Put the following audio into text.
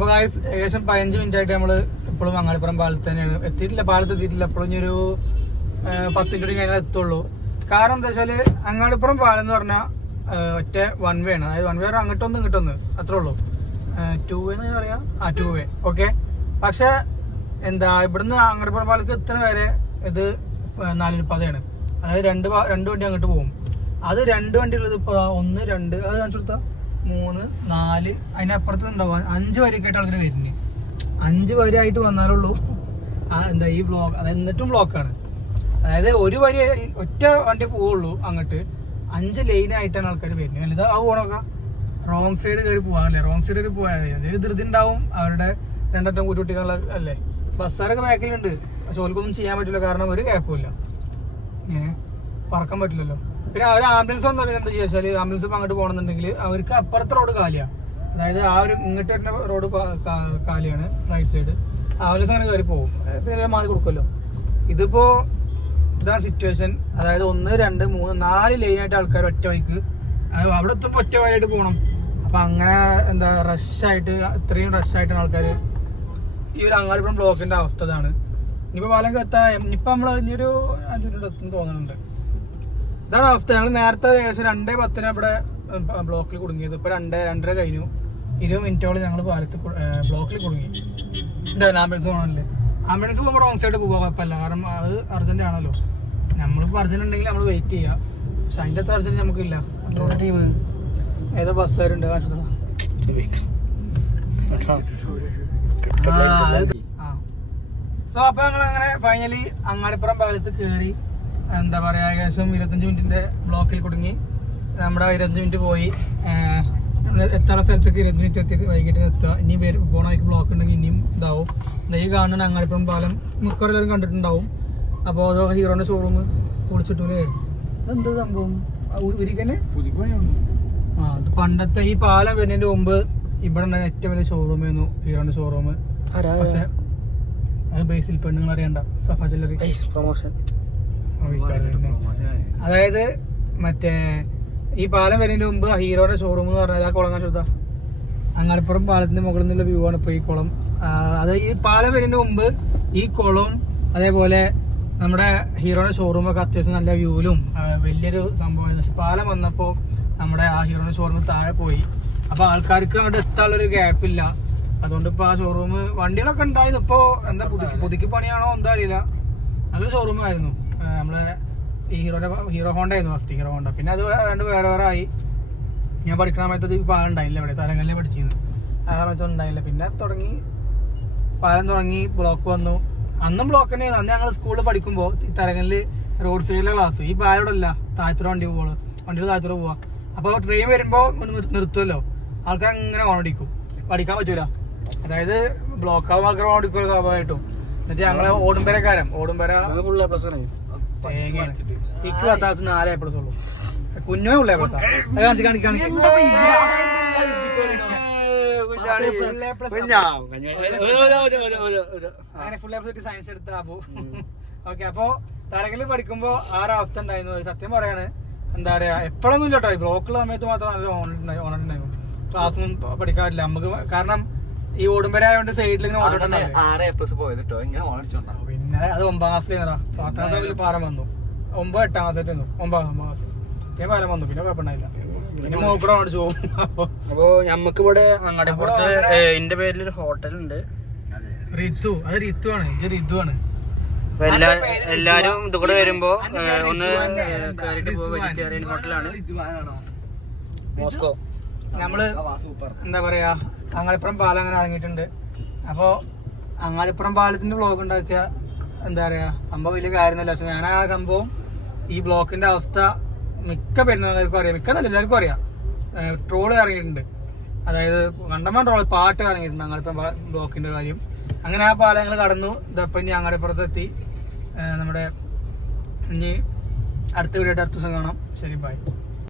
അപ്പോൾ ഏകദേശം 15 മിനിറ്റ് ആയിട്ട് നമ്മൾ ഇപ്പോഴും അങ്ങാടിപ്പുറം പാലത്ത് തന്നെയാണ് എത്തിയിട്ടില്ല. പാലത്ത് എത്തിയിട്ടില്ല. എപ്പോഴും ഇനി ഒരു 10 മിനിറ്റ് കഴിഞ്ഞാൽ എത്തുള്ളൂ. കാരണം എന്താ വെച്ചാൽ അങ്ങാടിപ്പുറം പാലം എന്ന് പറഞ്ഞാൽ ഒറ്റ 1 വേ ആണ്. അതായത് 1 വേ അങ്ങോട്ടൊന്ന് ഇങ്ങോട്ടൊന്ന് അത്രേ ഉള്ളൂ. 2 വേ എന്ന് പറയാം. 2 വേ ഓക്കെ. പക്ഷെ എന്താ ഇവിടുന്ന് അങ്ങാടിപ്പുറം പാലത്ത് എത്തുന്ന വരെ ഇത് 4 പാതയാണ്. അതായത് രണ്ട് വണ്ടി അങ്ങോട്ട് പോകും. അത് 2 വണ്ടിയുള്ളത് ഇപ്പോൾ 1 2 അത് കാണിച്ചു കൊടുത്താൽ 3 4 അതിനപ്പുറത്ത് ഉണ്ടാവും 5 വരെയൊക്കെ ആയിട്ട് ആൾക്കാർ വരുന്നത്. 5 വരെയായിട്ട് വന്നാലുള്ളൂ എന്താ ഈ ബ്ലോക്ക്. അതായത് എന്നിട്ടും ബ്ലോക്കാണ്. അതായത് ഒരു വരി ഒറ്റ വണ്ടി പോവുള്ളൂ അങ്ങോട്ട്. 5 ലൈനായിട്ടാണ് ആൾക്കാർ വരുന്നത്. ഇത് ആ പോകണമൊക്കെ റോങ് സൈഡ് കയറി പോകാനല്ലേ. റോങ് സൈഡ് കയറി പോയാൽ അതൊരു ധൃതി ഉണ്ടാവും. അവരുടെ 2 കൂട്ടുകുട്ടികളെ അല്ലേ. ബസ്സാരൊക്കെ ബാക്കിലുണ്ട്. പക്ഷെ ഓർക്കൊന്നും ചെയ്യാൻ പറ്റില്ല. കാരണം ഒരു ഗ്യാപ്പും ഇല്ല. പറക്കാൻ പറ്റില്ലല്ലോ. പിന്നെ അവർ ആംബുലൻസ് വന്നാൽ പിന്നെ എന്താ ചോദിച്ചാൽ ആംബുലൻസ് ഇപ്പം അങ്ങോട്ട് പോകണമെന്നുണ്ടെങ്കിൽ അവർക്ക് അപ്പുറത്തെ റോഡ് കാലിയാണ്. അതായത് ആ ഒരു ഇങ്ങോട്ട് വരുന്ന റോഡ് കാലിയാണ് റൈറ്റ് സൈഡ്. ആംബുലൻസ് അങ്ങനെ കയറി പോകും. പിന്നെ മാറി കൊടുക്കുമല്ലോ. ഇതിപ്പോൾ ഇതാണ് സിറ്റുവേഷൻ. അതായത് 1 2 3 4 ലൈനായിട്ട് ആൾക്കാർ ഒറ്റ വഴിക്ക് അവിടെ എത്തുമ്പോൾ ഒറ്റ വഴിയായിട്ട് പോകണം. അപ്പം അങ്ങനെ എന്താ റഷായിട്ട് ഇത്രയും റഷായിട്ടാണ് ആൾക്കാർ ഈ ഒരു അങ്ങാടിപ്പുറം ബ്ലോക്കിൻ്റെ അവസ്ഥ ഇതാണ്. ഇനിയിപ്പോൾ പാലം എത്താൻ ഇനിയിപ്പോൾ നമ്മൾ ഇനിയൊരു 5 മിനിറ്റ് എത്തും തോന്നുന്നുണ്ട്. ഇതാണ് അവസ്ഥ. ഞങ്ങൾ നേരത്തെ ഏകദേശം 2:10 ഇവിടെ ബ്ലോക്കിൽ കുടുങ്ങിയത്. ഇപ്പോൾ 2:30 കഴിഞ്ഞു. 20 മിനിറ്റോളം ഞങ്ങൾ പാലത്ത് ബ്ലോക്കിൽ കുടുങ്ങി. എന്തായാലും ആംബുലൻസ് പോകണമല്ലേ. ആംബുലൻസ് പോകുമ്പോൾ റോങ് സൈഡ് പോകാൻ കുഴപ്പമില്ല. കാരണം അത് അർജന്റ് ആണല്ലോ. നമ്മളിപ്പോൾ അർജന്റ് ഉണ്ടെങ്കിൽ നമ്മൾ വെയിറ്റ് ചെയ്യുക. പക്ഷെ അതിൻ്റെ അത്ര അർജന്റ് നമുക്കില്ല. ടീം ഏതോ ബസ്സുകാരുണ്ട്. സോ അപ്പോൾ ഞങ്ങൾ അങ്ങനെ ഫൈനലി അങ്ങാടിപ്പുറം പാലത്ത് കയറി. എന്താ പറയുക ഏകദേശം 25 മിനിറ്റിൻ്റെ ബ്ലോക്കിൽ കുടുങ്ങി. നമ്മുടെ 25 മിനിറ്റ് പോയി. എത്താനുള്ള സ്ഥലത്തേക്ക് 25 മിനിറ്റ് എത്തിയിട്ട് വൈകിട്ട് എത്തുക. ഇനി പോണ വഴിക്ക് ബ്ലോക്ക് ഉണ്ടെങ്കിൽ ഇനിയും ഇതാവും. ഈ കാണുന്ന അങ്ങാടിപ്പുറം പാലം മിക്കവരെല്ലാവരും കണ്ടിട്ടുണ്ടാവും. അപ്പോൾ അതോ ഹീറോൻ്റെ ഷോറൂം പൊളിച്ചിട്ടൂലേ. എന്ത് സംഭവം ഒരിക്കലും അത് പണ്ടത്തെ ഈ പാലം വരുന്നതിൻ്റെ മുമ്പ് ഇവിടെ ഉണ്ടായിരുന്ന ഏറ്റവും വലിയ ഷോറൂമായിരുന്നു ഹീറോൻ്റെ ഷോറൂം. പക്ഷെ അത് ബേസിൽ പെണ്ണുങ്ങൾ അറിയണ്ട സഫ ജ്വല്ലറി പ്രൊമോഷൻ. അതായത് മറ്റേ ഈ പാലം വരുന്നതിന് മുമ്പ് ഹീറോയുടെ ഷോറൂം എന്ന് പറഞ്ഞാൽ ആ കുളം കാണിച്ചു. അങ്ങാടിപ്പുറം പാലത്തിന്റെ മുകളിൽ നിന്നുള്ള വ്യൂ ആണ് ഇപ്പോൾ ഈ കുളം. അത് ഈ പാലം വരുന്നതിന് മുമ്പ് ഈ കുളവും അതേപോലെ നമ്മുടെ ഹീറോയുടെ ഷോറൂമൊക്കെ അത്യാവശ്യം നല്ല വ്യൂവിലും വലിയൊരു സംഭവമായിരുന്നു. പക്ഷെ പാലം വന്നപ്പോൾ നമ്മുടെ ആ ഹീറോയുടെ ഷോറൂം താഴെ പോയി. അപ്പോൾ ആൾക്കാർക്ക് അങ്ങോട്ട് എത്താനുള്ളൊരു ഗ്യാപ്പില്ല. അതുകൊണ്ട് ഇപ്പോൾ ആ ഷോറൂം വണ്ടികളൊക്കെ ഉണ്ടായിരുന്നു. ഇപ്പോൾ എന്താ പുതുക്കി പണിയാണോ എന്താ അറിയില്ല. നല്ലൊരു ഷോറൂമായിരുന്നു. നമ്മളെ ഹീറോ ഹോണ്ട ആയിരുന്നു ഫസ്റ്റ്. Hero Honda. പിന്നെ അത് വേറെ ആയി. ഞാൻ പഠിക്കണ സമയത്ത് ഈ പാലം ഉണ്ടായില്ല. ഇവിടെ തലങ്ങളിലെ പഠിച്ചിരുന്നു. ആ സമയത്തൊന്നും ഉണ്ടായില്ല. പിന്നെ പാലം തുടങ്ങി ബ്ലോക്ക് വന്നു. അന്നും ബ്ലോക്ക് തന്നെയായിരുന്നു. അന്ന് ഞങ്ങൾ സ്കൂളിൽ പഠിക്കുമ്പോൾ ഈ തരങ്ങളിൽ റോഡ് സൈഡിലെ ക്ലാസ്. ഈ പാലം ഇല്ല. താഴ്ത്തുറ വണ്ടിയിൽ താഴ്ത്തുറ പോവാ. അപ്പോൾ ട്രെയിൻ വരുമ്പോൾ നിർത്തുമല്ലോ. ആൾക്കാർ അങ്ങനെ ഓണടിക്കും. പഠിക്കാൻ പറ്റൂല. അതായത് ബ്ലോക്ക് ആവുമ്പോൾ ആൾക്കാർ ഓണടിക്കുമല്ലോ സ്വാഭാവികമായിട്ടും. എന്നിട്ട് ഞങ്ങളെ ഓടുംപെരക്കാരൻ ഫുൾ A+ തേങ്ങയാണ്. ഇക്ക് 4 A+ ഉള്ളൂ. കുഞ്ഞോ ഉള്ള A+. അങ്ങനെ ഫുൾ A+ സയൻസ് എടുത്ത അബു. ഓക്കെ. അപ്പോ തരങ്ങളിൽ പഠിക്കുമ്പോ ആ ഒരു അവസ്ഥ ഉണ്ടായിരുന്നു. സത്യം പറയാണ്. എന്താ പറയാ എപ്പോഴൊന്നും ഇല്ല കേട്ടോ. ഈ ബ്ലോക്കുള്ള സമയത്ത് മാത്രം നല്ല ഓണുണ്ടായിരുന്നു. ക്ലാസ്സൊന്നും പഠിക്കാൻ പറ്റില്ല നമുക്ക്. കാരണം ഈ ഓടുംപെര ആയതുകൊണ്ട് സൈഡിൽ ഇങ്ങനെ ഓടിട്ടുണ്ടാവും. 6 A+ പോയത് കേട്ടോ. ഇങ്ങനെ ഓണിച്ചോണ്ടാ. പിന്നെ അത് 9ാം ക്ലാസ്സിൽ 10ാം ക്ലാസ്സിൽ പാലം വന്നു. 9 8ാം ക്ലാസ്സിൽ വന്നു. 9ാം ക്ലാസ് പിന്നെ പാലം വന്നു. പിന്നെ കുഴപ്പമുണ്ടായില്ല. പിന്നെ മോക്കൂടെ ഓടിച്ചു പോകും. അപ്പൊ ഞമ്മക്ക് ഇവിടെ അങ്ങാടിപ്പുറത്ത് എന്റെ പേരിൽ ഒരു ഹോട്ടലുണ്ട്. റിതു. അത് റിതു ആണ്. എല്ലാരും ഇത് കൂടെ വരുമ്പോ ഒന്ന് കയറിട്ട് പോകും. വെജിറ്റേറിയൻ ഹോട്ടലാണ്. മോസ്കോ. നമ്മള് എന്താ പറയാ അങ്ങാടിപ്പുറം പാലം അങ്ങനെ ഇറങ്ങിയിട്ടുണ്ട്. അപ്പോ അങ്ങാടിപ്പുറം പാലത്തിന്റെ ബ്ലോക്ക് ഉണ്ടാക്കിയ എന്താ പറയാ സംഭവം വലിയ കാര്യമൊന്നുമില്ല. പക്ഷെ ഞാൻ ആ സംഭവം ഈ ബ്ലോക്കിന്റെ അവസ്ഥ മിക്ക പെരുന്നാൾക്കാർക്കും അറിയാം. മിക്ക നല്ല എല്ലാവർക്കും അറിയാം. ട്രോള് ഇറങ്ങിയിട്ടുണ്ട്. അതായത് കണ്ടമാൻ ട്രോള് പാട്ട് ഇറങ്ങിയിട്ടുണ്ട് അങ്ങാടിപ്പുറം ബ്ലോക്കിന്റെ കാര്യം. അങ്ങനെ ആ പാലങ്ങൾ കടന്നു. ഇതപ്പം ഇനി അങ്ങാടിപ്പുറത്ത് എത്തി. നമ്മുടെ ഇനി അടുത്ത വീഡിയോ അടുത്ത ദിവസം കാണാം. ശരി, ബൈ.